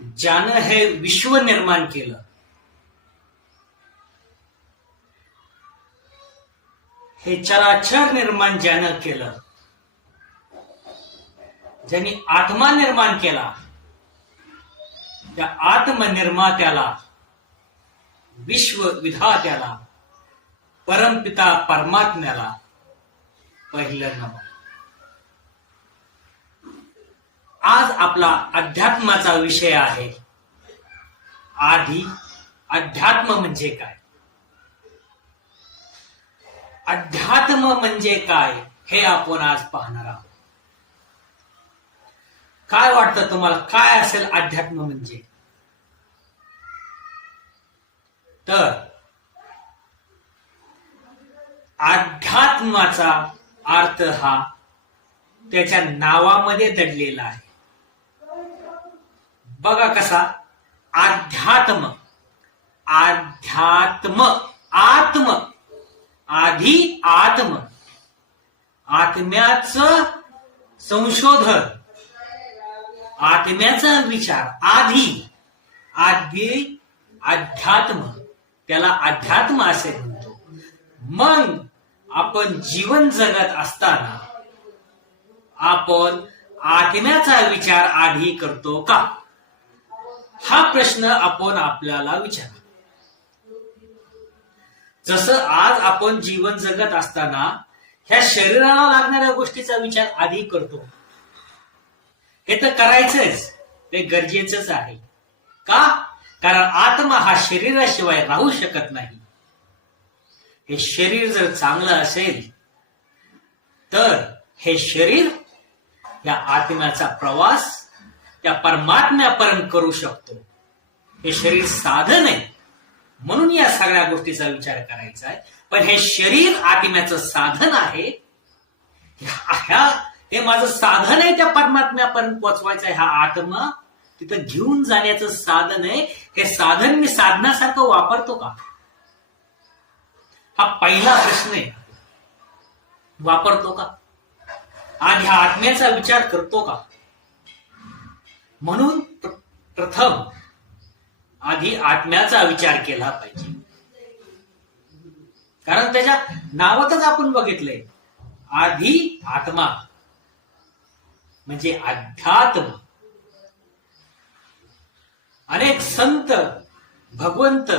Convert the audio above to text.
ज्यानं हे विश्व निर्माण केलं, हे चराचर निर्माण ज्यानं केलं, ज्यांनी आत्मा निर्माण केला, त्या आत्मनिर्मात्याला, विश्वविधात्याला, परमपिता परमात्म्याला पहिलं नमन. आज आपला अध्यात्माचा विषय आहे. आधी अध्यात्म म्हणजे काय, अध्यात्म म्हणजे काय हे आपण आज पाहणार आहोत. काय वाटतं तुम्हाला, काय असेल अध्यात्म म्हणजे? तर अध्यात्माचा अर्थ हा त्याच्या नावामध्ये दडलेला आहे. बघा कसा, अध्यात्म, अध्यात्म, आत्म, आधी आत्म, आत्म्याचं संशोधन, आत्म्याचा विचार, आधी आधी अध्यात्म, त्याला अध्यात्म असे म्हणतो. मग आपण जीवन जगत असताना आपण आत्म्याचा विचार आधी करतो का, हा प्रश्न आपण आपल्याला विचारा. जसं आज आपण जीवन जगत असताना ह्या शरीराला लागणाऱ्या गोष्टीचा विचार आधी करतो, हे तर करायचंच, ते गरजेचंच आहे. का? कारण आत्मा हा शरीराशिवाय राहू शकत नाही. हे शरीर जर चांगलं असेल तर हे शरीर या आत्म्याचा प्रवास त्या परमात्म्यापर्यंत करू शकतो. हे शरीर साधन आहे, म्हणून या सगळ्या गोष्टीचा विचार करायचा आहे. पण हे शरीर आत्म्याचं साधन आहे. हे माझं साधन आहे त्या परमात्म्यापर्यंत पोहोचवायचं आहे. हा आत्मा तिथं घेऊन जाण्याचं साधन आहे. हे साधन मी साधनासारखं वापरतो का, हा पहिला प्रश्न आहे. वापरतो का? आधी आत्म्याचा विचार करतो का? म्हणून प्रथम आधी आत्म्याचा विचार केला पाहिजे. कारण त्याच्या नावातच आपण बघितलंय, आधी आत्मा म्हणजे अध्यात्म. अनेक संत, भगवंत